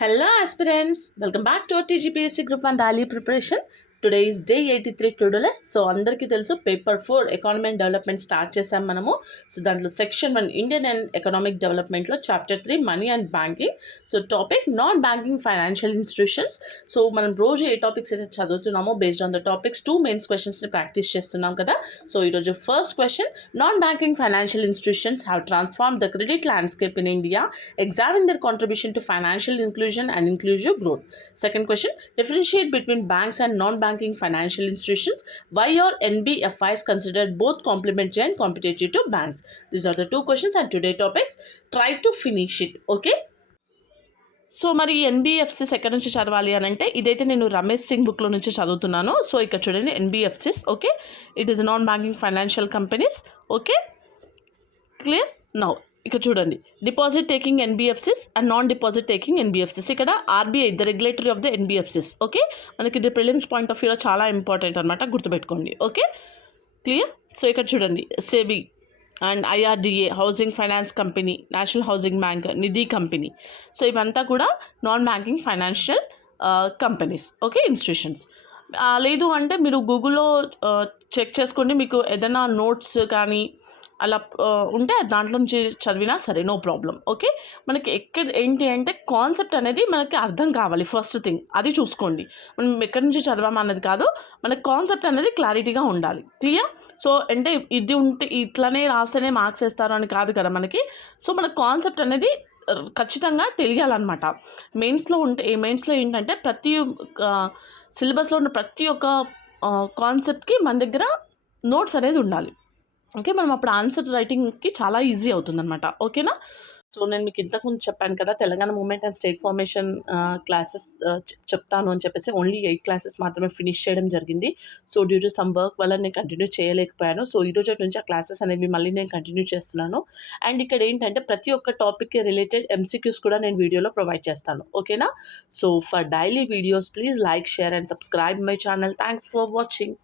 Hello aspirants, welcome back to our TGPSC Group 1 daily preparation. Today is day 83 to-do list. So అందరికీ తెలుసు paper 4 economy and development start చేసాం మనము. So దాంట్లో section 1 Indian and economic డెవలప్మెంట్లో chapter 3 money and banking. So topic non banking financial institutions. So మనం రోజు ఏ topics అయితే చదువుతున్నామో based on the topics 2 mains క్వశ్చన్స్ని ప్రాక్టీస్ చేస్తున్నాం కదా. సో ఈరోజు first question, non banking financial institutions have transform the credit landscape in India. Examine their contribution to financial inclusion and inclusive growth. Second question, differentiate between banks and non-banking financial institutions. Why are NBFIs considered both complementary and competitive to banks? These are the two questions and today topics. Try to finish it, okay? So మరి NBFCs ఎక్కడి నుంచి చదవాలి అని అంటే ఇదైతే నేను రమేష్ సింగ్ బుక్లో నుంచి చదువుతున్నాను. సో ఇక్కడ చూడండి, NBFCs, okay, it is non banking financial companies, okay, clear. Now ఇక్కడ చూడండి, deposit taking NBFCs and non deposit taking NBFCs. ఇక్కడ RBI the regulatory of the NBFCs, okay. మనకి ఇది ప్రిలిమ్స్ పాయింట్ ఆఫ్ వ్యూలో చాలా ఇంపార్టెంట్ అనమాట, గుర్తుపెట్టుకోండి, ఓకే, క్లియర్. సో ఇక్కడ చూడండి, SEBI and IRDA, housing finance company, national housing bank, Nidhi company. So ఇవంతా కూడా non banking financial companies, okay, institutions. లేదు అంటే మీరు గూగుల్లో చెక్ చేసుకోండి, మీకు ఏదైనా నోట్స్ కానీ అలా ఉంటే దాంట్లో నుంచి చదివినా సరే, నో ప్రాబ్లం, ఓకే. మనకి ఏంటి అంటే కాన్సెప్ట్ అనేది మనకి అర్థం కావాలి, ఫస్ట్ థింగ్ అది చూసుకోండి. మనం ఎక్కడి నుంచి చదవామా అన్నది కాదు, మనకి కాన్సెప్ట్ అనేది క్లారిటీగా ఉండాలి, క్లియర్. సో అంటే ఇది ఉంటే ఇట్లనే రాస్తేనే మార్క్స్ వేస్తారు అని కాదు కదా మనకి. సో మన కాన్సెప్ట్ అనేది ఖచ్చితంగా తెలియాలన్నమాట. మెయిన్స్లో ఏంటంటే ప్రతి సిలబస్లో ఉన్న ప్రతి ఒక్క కాన్సెప్ట్కి మన దగ్గర నోట్స్ అనేది ఉండాలి, ఓకే. మనం అప్పుడు ఆన్సర్ రైటింగ్కి చాలా ఈజీ అవుతుందన్నమాట, ఓకేనా. సో నేను మీకు ఇంతకుముందు చెప్పాను కదా, Telangana movement and state formation classes చెప్తాను అని చెప్పేసి ఓన్లీ 8 క్లాసెస్ మాత్రమే ఫినిష్ చేయడం జరిగింది. So due to some work వల్ల నేను కంటిన్యూ చేయలేకపోయాను. సో ఈ రోజు నుంచి ఆ క్లాసెస్ అనేవి మళ్ళీ నేను కంటిన్యూ చేస్తున్నాను. అండ్ ఇక్కడ ఏంటంటే ప్రతి ఒక్క టాపిక్కి రిలేటెడ్ ఎంసీక్యూస్ కూడా నేను వీడియోలో ప్రొవైడ్ చేస్తాను, ఓకేనా. So for daily videos please like, share and subscribe my channel. Thanks for watching.